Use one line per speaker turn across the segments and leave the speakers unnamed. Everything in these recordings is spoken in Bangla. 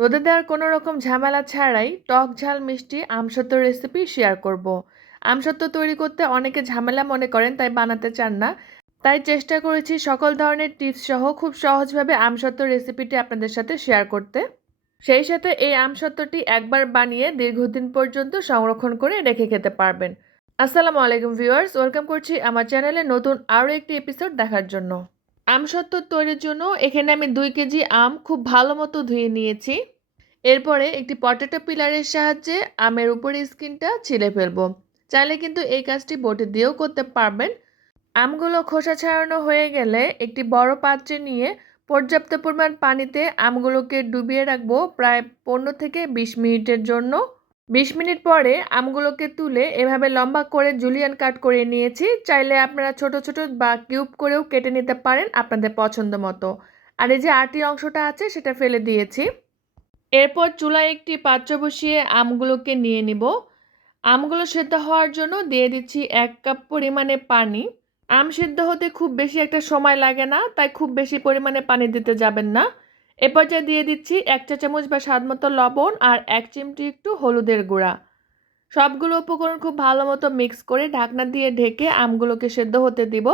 রোদে দেওয়ার কোনো রকম ঝামেলা ছাড়াই টক ঝাল, মিষ্টি আমসত্ত্ব রেসিপি শেয়ার করব। আমসত্ত্ব তৈরি করতে অনেকে ঝামেলা মনে করেন, তাই বানাতে চান না। তাই চেষ্টা করেছি সকল ধরনের টিপস সহ খুব সহজভাবে আমসত্ত্ব রেসিপিটি আপনাদের সাথে শেয়ার করতে। সেই সাথে এই আমসত্ত্বটি একবার বানিয়ে দীর্ঘদিন পর্যন্ত সংরক্ষণ করে রেখে খেতে পারবেন। আসসালামু আলাইকুম ভিউয়ার্স ওয়েলকাম করছি আমার চ্যানেলে নতুন আরও একটি এপিসোড দেখার জন্য। আমসত্ত্ব তৈরির জন্য এখানে আমি দুই কেজি আম খুব ভালো মতো ধুয়ে নিয়েছি। এরপরে একটি পটেটো পিলারের সাহায্যে আমের উপরে স্কিনটা ছিলে ফেলব। চাইলে কিন্তু এই কাজটি বটি দিয়েও করতে পারবেন। আমগুলো খোসা ছাড়ানো হয়ে গেলে একটি বড় পাত্রে নিয়ে পর্যাপ্ত পরিমাণ পানিতে আমগুলোকে ডুবিয়ে রাখব প্রায় পনেরো থেকে বিশ মিনিটের জন্য। বিশ মিনিট পরে আমগুলোকে তুলে এভাবে লম্বা করে জুলিয়ান কাট করে নিয়েছি। চাইলে আপনারা ছোট ছোট বা কিউব করেও কেটে নিতে পারেন আপনাদের পছন্দ মতো। আর এই যে আটি অংশটা আছে সেটা ফেলে দিয়েছি। এরপর চুলায় একটি পাত্র বসিয়ে আমগুলোকে নিয়ে নিব। আমগুলো সেদ্ধ হওয়ার জন্য দিয়ে দিচ্ছি এক কাপ পরিমাণে পানি। আম সিদ্ধ হতে খুব বেশি একটা সময় লাগে না, তাই খুব বেশি পরিমাণে পানি দিতে যাবেন না। এ পর্যায়ে দিয়ে দিচ্ছি এক চা চামচ বা স্বাদ মতো লবণ আর এক চিমটি একটু হলুদের গুঁড়া। সবগুলো উপকরণ খুব ভালো মতো মিক্স করে ঢাকনা দিয়ে ঢেকে আমগুলোকে সেদ্ধ হতে দিব।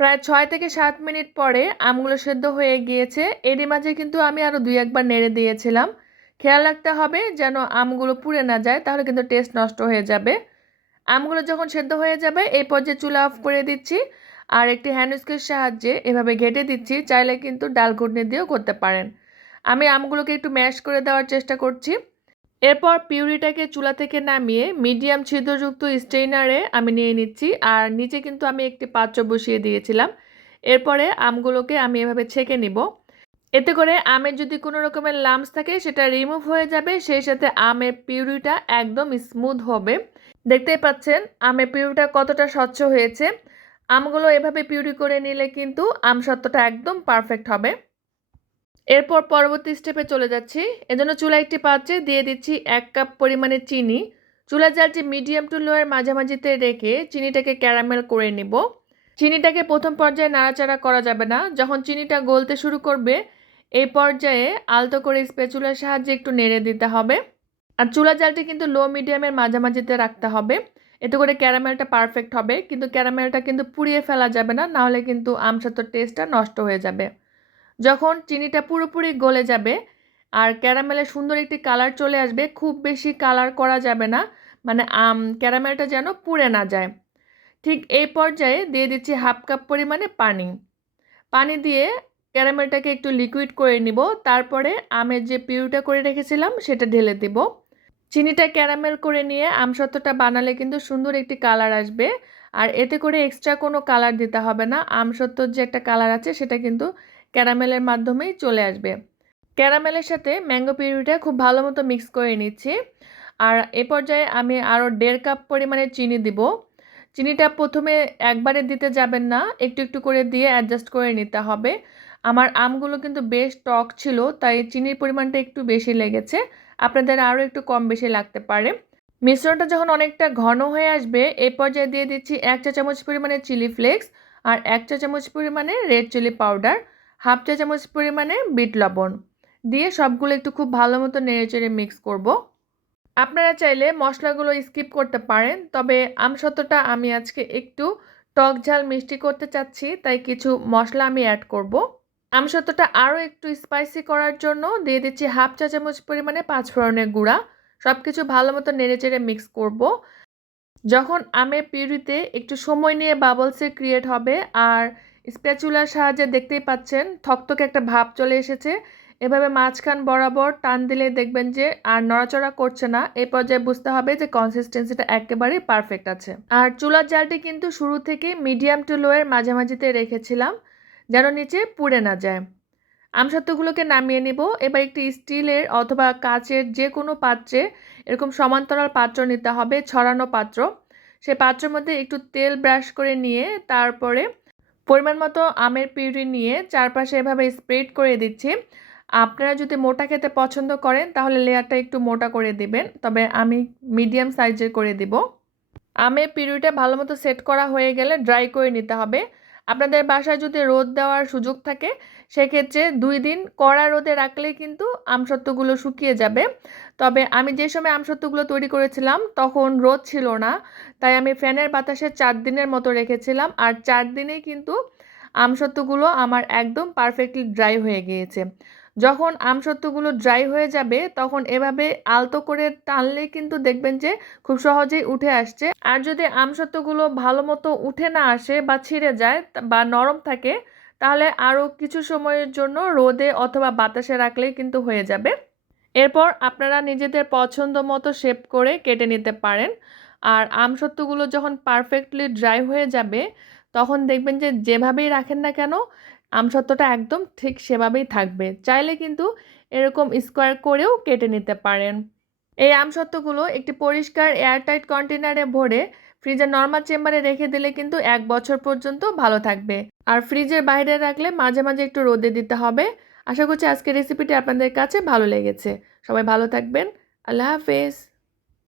প্রায় ছয় থেকে সাত মিনিট পরে আমগুলো সেদ্ধ হয়ে গিয়েছে। এরই মাঝে কিন্তু আমি আরও দুই একবার নেড়ে দিয়েছিলাম। খেয়াল রাখতে হবে যেন আমগুলো পুড়ে না যায়, তাহলে কিন্তু টেস্ট নষ্ট হয়ে যাবে। আমগুলো যখন সেদ্ধ হয়ে যাবে এই পর্যায়ে চুলা অফ করে দিচ্ছি। আর একটি হ্যান্ড হ্যান্ডস্কের সাহায্যে এভাবে ঘেটে দিচ্ছি, চাইলে কিন্তু ডাল ঘুটনি দিয়েও করতে পারেন। আমি আমগুলোকে একটু ম্যাশ করে দেওয়ার চেষ্টা করছি। এরপর পিউরিটাকে চুলা থেকে নামিয়ে মিডিয়াম ছিদ্রযুক্ত স্টেইনারে আমি নিয়ে নিচ্ছি, আর নিচে কিন্তু আমি একটি পাত্র বসিয়ে দিয়েছিলাম। এরপরে আমগুলোকে আমি এভাবে ছেঁকে নিব। এতে করে আমের যদি কোনো রকমের লামস থাকে, সেটা রিমুভ হয়ে যাবে, সেই সাথে আমের পিউরিটা একদম স্মুথ হবে। দেখতেই পাচ্ছেন, আমের পিউরিটা কতটা স্বচ্ছ হয়েছে। আমগুলো এভাবে পিউরি করে নিলে কিন্তু আম সত্ত্বটা একদম পারফেক্ট হবে। এরপর পরবর্তী স্টেপে চলে যাচ্ছি। এজন্য চুলা একটি পাত্রে দিয়ে দিচ্ছি এক কাপ পরিমাণে চিনি। চুলা জালটি মিডিয়াম টু লোয়ের মাঝামাঝিতে রেখে চিনিটাকে ক্যারামেল করে নিব। চিনিটাকে প্রথম পর্যায়ে নাড়াচাড়া করা যাবে না। যখন চিনিটা গলতে শুরু করবে, এই পর্যায়ে আলতো করে স্পেচুলার সাহায্যে একটু নেড়ে দিতে হবে। আর চুলা জালটি কিন্তু লো মিডিয়ামের মাঝামাঝিতে রাখতে হবে। এতে করে ক্যারামেলটা পারফেক্ট হবে। কিন্তু ক্যারামেলটা কিন্তু পুড়িয়ে ফেলা যাবে না নাহলে কিন্তু আমসাত্তর টেস্টটা নষ্ট হয়ে যাবে। যখন চিনিটা পুরোপুরি গলে যাবে আর ক্যারামেলের সুন্দর একটি কালার চলে আসবে, খুব বেশি কালার করা যাবে না মানে আম, ক্যারামেলটা যেন পুড়ে না যায়। ঠিক এই পর্যায়ে দিয়ে দিচ্ছি হাফ কাপ পরিমাণে পানি। পানি দিয়ে ক্যারামেলটাকে একটু লিকুইড করে নিব। তারপরে আমের যে পিউটা করে রেখেছিলাম, সেটা ঢেলে দেব। চিনিটা ক্যারামেল করে নিয়ে আমসত্ত্বটা বানালে কিন্তু সুন্দর একটি কালার আসবে। আর এতে করে এক্সট্রা কোনো কালার দিতে হবে না। আমসত্ত্বর যে একটা কালার আছে সেটা কিন্তু ক্যারামেলের মাধ্যমেই চলে আসবে। ক্যারামেলের সাথে ম্যাঙ্গো পিউরিটা খুব ভালো মতো মিক্স করে নিচ্ছি। আর এ পর্যায়ে আমি আরও দেড় কাপ পরিমাণে চিনি দিব। চিনিটা প্রথমে একবারে দিতে যাবেন না, একটু একটু করে দিয়ে অ্যাডজাস্ট করে নিতে হবে। আমার আমগুলো কিন্তু বেশ টক ছিল, তাই চিনির পরিমাণটা একটু বেশি লেগেছে। আপনাদের আরও একটু কম বেশি লাগতে পারে মিশ্রণটা যখন অনেকটা ঘন হয়ে আসবে এই পর্যায়ে দিয়ে দিচ্ছি এক চা চামচ পরিমাণে চিলি ফ্লেক্স আর এক চা চামচ পরিমাণে রেড চিলি পাউডার, হাফ চা চামচ পরিমাণে বিট লবণ দিয়ে সবগুলো একটু খুব ভালো মতো নেড়ে চেড়ে মিক্স করব। আপনারা চাইলে মশলাগুলো স্কিপ করতে পারেন, তবে আমসত্ত্বটা আমি আজকে একটু টক ঝাল মিষ্টি করতে চাচ্ছি, তাই কিছু মশলা আমি অ্যাড করব। আমসত্ত্বটা আরও একটু স্পাইসি করার জন্য দিয়ে দিচ্ছি হাফ চা চামচ পরিমাণে পাঁচ ফোড়নের গুঁড়া। সব কিছু ভালো মতো নেড়ে চেড়ে মিক্স করব। যখন আমের পিউরিতে একটু সময় নিয়ে বাবলসের ক্রিয়েট হবে আর স্প্যাচুলার সাহায্যে দেখতেই পাচ্ছেন থকথকে একটা ভাব চলে এসেছে। এভাবে মাঝখান বরাবর টান দিলে দেখবেন যে আর নড়াচড়া করছে না। এই পর্যায়ে বুঝতে হবে যে কনসিস্টেন্সিটা একেবারেই পারফেক্ট আছে। আর চুলার জালটি কিন্তু শুরু থেকে মিডিয়াম টু লোয়ের মাঝামাঝিতে রেখেছিলাম। যেন নিচে পুড়ে না যায়। আমসত্ত্বগুলোকে নামিয়ে নিব। এবার একটি স্টিলের অথবা কাচের যে কোনো পাত্রে এরকম সমান্তরাল পাত্র নিতে হবে, ছড়ানো পাত্র। সে পাত্রের মধ্যে একটু তেল ব্রাশ করে নিয়ে তারপরে পরিমাণ মতো আমের পিউরি নিয়ে চারপাশে এভাবে স্প্রেড করে দিচ্ছি। আপনারা যদি মোটা খেতে পছন্দ করেন, তাহলে লেয়ারটা একটু মোটা করে দিবেন, তবে আমি মিডিয়াম সাইজের করে দিব। আমের পিউরিটা ভালো মতো সেট করা হয়ে গেলে ড্রাই করে নিতে হবে। আপনাদের বাসায় যদি রোদ দেওয়ার সুযোগ থাকে, সেক্ষেত্রে দুই দিন কড়া রোদে রাখলে কিন্তু আমসত্ত্বগুলো শুকিয়ে যাবে। তবে আমি যে সময় আমসত্ত্বগুলো তৈরি করেছিলাম, তখন রোদ ছিল না। তাই আমি ফ্যানের বাতাসে চার দিনের মতো রেখেছিলাম। আর চার দিনেই কিন্তু আমসত্ত্বগুলো আমার একদম পারফেক্টলি ড্রাই হয়ে গিয়েছে। যখন আমসত্ত্বগুলো ড্রাই হয়ে যাবে, তখন এভাবে আলতো করে টানলে কিন্তু দেখবেন যে খুব সহজেই উঠে আসছে। আর যদি আমসত্ত্বগুলো ভালো মতো উঠে না আসে বা ছিঁড়ে যায় বা নরম থাকে, তাহলে আরও কিছু সময়ের জন্য রোদে অথবা বাতাসে রাখলেই কিন্তু হয়ে যাবে। এরপর আপনারা নিজেদের পছন্দ মতো শেপ করে কেটে নিতে পারেন। আর আমসত্ত্বগুলো যখন পারফেক্টলি ড্রাই হয়ে যাবে, তখন দেখবেন যে যেভাবেই রাখেন না কেন আমসত্ত্বটা একদম ঠিক সেভাবেই থাকবে। চাইলে কিন্তু এরকম স্কোয়ার করেও কেটে নিতে পারেন। এই আমসত্ত্বগুলো একটি পরিষ্কার এয়ারটাইট কন্টেনারে ভরে ফ্রিজের নর্মাল চেম্বারে রেখে দিলে কিন্তু এক বছর পর্যন্ত ভালো থাকবে। আর ফ্রিজের বাইরে রাখলে মাঝে মাঝে একটু রোদে দিতে হবে। আশা করছি আজকের রেসিপিটি আপনাদের কাছে ভালো লেগেছে। সবাই ভালো থাকবেন। আল্লাহ হাফেজ।